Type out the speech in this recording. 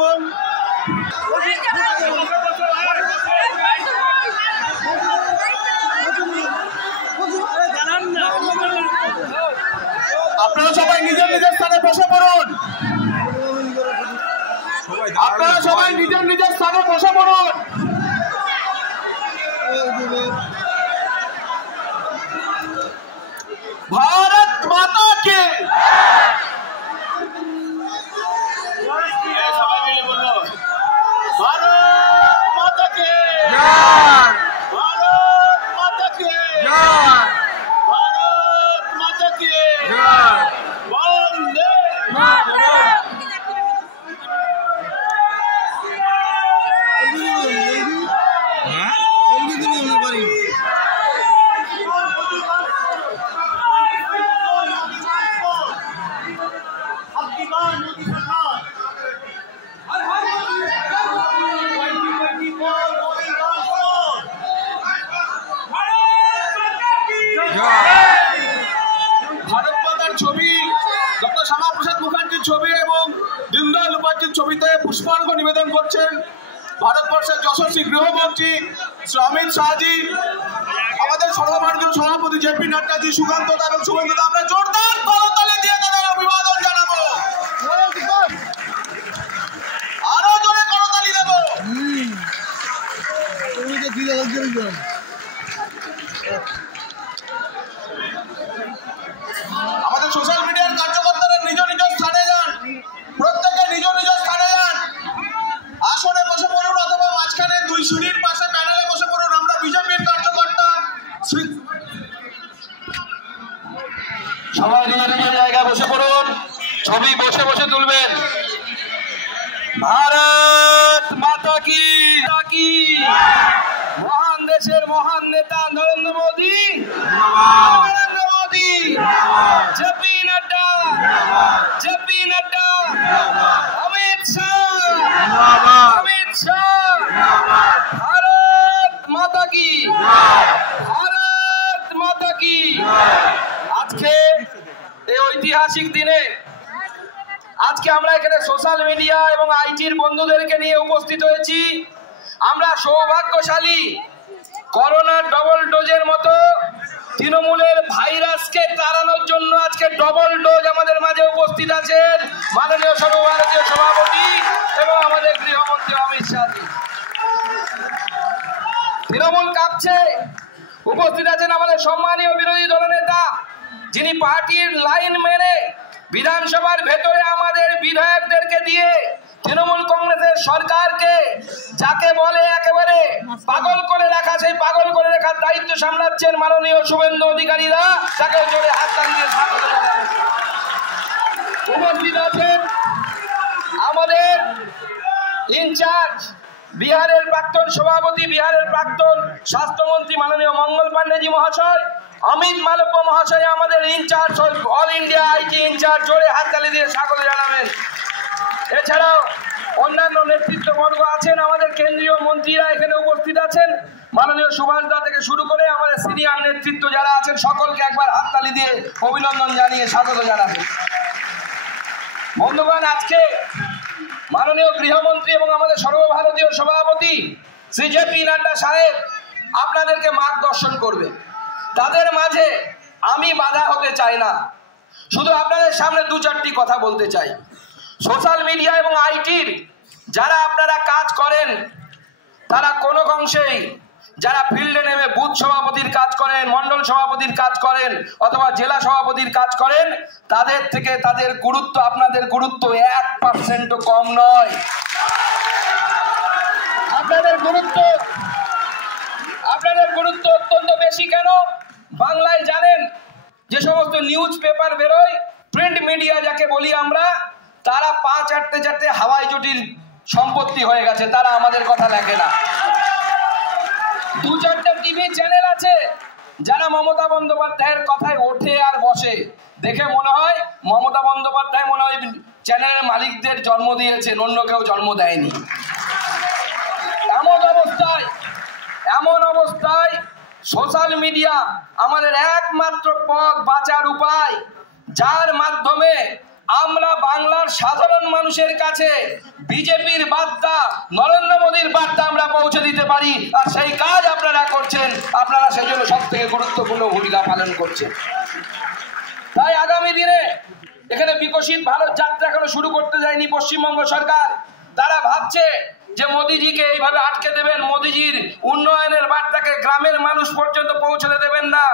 এবং আপনারা সবাই নিজের নিজের স্থানে বসে পড়ুন। আপনারা সবাই নিজের নিজের স্থানে বসে পড়ুন। भारत माता के भारत माता के भारत माता के भारत माता के वंदे ভারত মাতার ছবি, ডক্টর শ্যামাপ্রসাদ মুখার্জির ছবি এবং দীনদয়াল উপাধ্যায়ের ছবিতে পুষ্পার্ঘ নিবেদন করছেন ভারতবর্ষের যশস্বী গৃহমন্ত্রী শ্রী অমিত শাহজি, আমাদের সর্বভারতীয় সভাপতি জেপি নাড্ডাজি, সুকান্ত দা এবং শুভেন্দু দা। আমরা জোরদার করতালি দিয়ে তাদের অভিবাদন জানাবো। আরো জোরে করতালি দেবো। আমাদের সোশ্যাল মিডিয়ার কার্যকর্তারা নিজ নিজ স্থানে যান, প্রত্যেকে নিজ নিজ স্থানে যান, আসনে বসে পড়ুন অথবা মাঝখানে দুই সিঁড়ির পাশে প্যানেলে বসে পড়ুন। আমরা বিজেপির কার্যকর্তা সবাই নিজ নিজ জায়গায় বসে পড়ুন, ছবি বসে বসে তুলবেন। ভারত মাতা কি, মহান দেশের মহান নেতা নরেন্দ্র মোদী, নরেন্দ্র মোদী, জেপি নাড্ডা, জেপি নাড্ডা, অমিত শাহ, অমিত শাহ। ভারত মাতা কি, ভারত মাতা কি। আজকে এই ঐতিহাসিক দিনে আজকে আমরা এখানে সোশ্যাল মিডিয়া এবং আইটির বন্ধুদেরকে নিয়ে উপস্থিত হয়েছি। আমরা সৌভাগ্যশালী, করোনার ডবল ডোজের মতো তৃণমূলের ভাইরাসকে তাড়ানোর জন্য আজকে ডবল ডোজ আমাদের মাঝে উপস্থিত আছেন মাননীয় সর্বভারতীয় সভাপতি এবং আমাদের গৃহমন্ত্রী অমিত শাহজি। তৃণমূল কাঁপছে, উপস্থিত আছেন আমাদের সম্মানীয় বিরোধী দলনেতা, যিনি পার্টির লাইন মেনে বিধানসভার ভেতরে আমাদের বিধায়কদেরকে দিয়ে তৃণমূল কংগ্রেসের সরকারকে যাকে বলে একেবারে পাগল করে রাখা, সেই পাগল করে রাখার দায়িত্ব সামলাচ্ছেন মাননীয় শুভেন্দু অধিকারীরা। তাকে জোরে হাততালি দিয়ে স্বাগত জানাচ্ছি। উপস্থিত আছেন আমাদের ইনচার্জ বিহারের প্রাক্তন সভাপতি, বিহারের প্রাক্তন স্বাস্থ্যমন্ত্রী মাননীয় মঙ্গল পান্ডেজি মহাশয়, অমিত মালব্য মহাশয় আমাদের in charge, all India IT in charge. জোরে হাততালি দিয়ে স্বাগত জানাবেন। এছাড়াও অন্যান্য নেতৃত্ববর্গ আছেন, আমাদের কেন্দ্রীয় মন্ত্রীরা এখানে উপস্থিত আছেন, মাননীয় সুভাষ দা থেকে শুরু করে আমাদের সিনিয়র নেতৃত্ব যারা আছেন সকলকে একবার হাততালি দিয়ে অভিনন্দন জানিয়ে স্বাগত জানাবেন। বন্ধুগণ, আজকে মাননীয় গৃহমন্ত্রী এবং আমাদের সর্বভারতীয় সভাপতি শ্রী জেপি নাড্ডা সাহেব আপনাদেরকে মার্গদর্শন করবে। তাদের মাঝে আমি বাধা হতে চাই না, শুধু আপনাদের সামনে দু চারটি কথা বলতে চাই। সোশ্যাল মিডিয়া এবং আইটির যারা আপনারা কাজ করেন, তারা কোনো অংশেই যারা ফিল্ডে নেমে বুথ সভাপতির কাজ করেন, মন্ডল সভাপতির কাজ করেন অথবা জেলা সভাপতির কাজ করেন, তাদের থেকে তাদের গুরুত্ব, আপনাদের গুরুত্ব 1% কম নয়। আপনাদের গুরুত্ব অত্যন্ত বেশি। কেন? বাংলায় জানেন যে সমস্ত নিউজ পেপার বেরোয়, প্রিন্ট মিডিয়া যাকে বলি আমরা, তারা 5 হাওয়াই জটির সম্পত্তি হয়ে গেছে, তারা আমাদের কথা লেখে না। 2-4 টিভি চ্যানেল আছে যারা মমতা বন্দ্যোপাধ্যায়ের কথায় ওঠে আর বসে। দেখে মনে হয় মমতা বন্দ্যোপাধ্যায় মনে হয় চ্যানেলের মালিকদের জন্ম দিয়েছেন, অন্য কেউ জন্ম দেয়নি। এমন অবস্থায় সোশ্যাল মিডিয়া আমাদের একমাত্র পথ বাঁচার উপায়, যার মাধ্যমে আমরা বাংলার সাধারণ মানুষের কাছে বিজেপির বার্তা, নরেন্দ্র মোদীর বার্তা আমরা পৌঁছে দিতে পারি, আর সেই কাজ আপনারা করছেন। আপনারা সেই জন্য সব থেকে গুরুত্বপূর্ণ ভূমিকা পালন করছেন। তাই আগামী দিনে এখানে বিকশিত ভারত যাত্রা এখনো শুরু করতে যায়নি পশ্চিমবঙ্গ সরকার। তারা ভাবছে যে মোদিজিকে এইভাবে আটকে দেবেন, মোদিজির উন্নয়নের বার্তাকে গ্রামের মানুষ পর্যন্ত পৌঁছতে দেবেন না।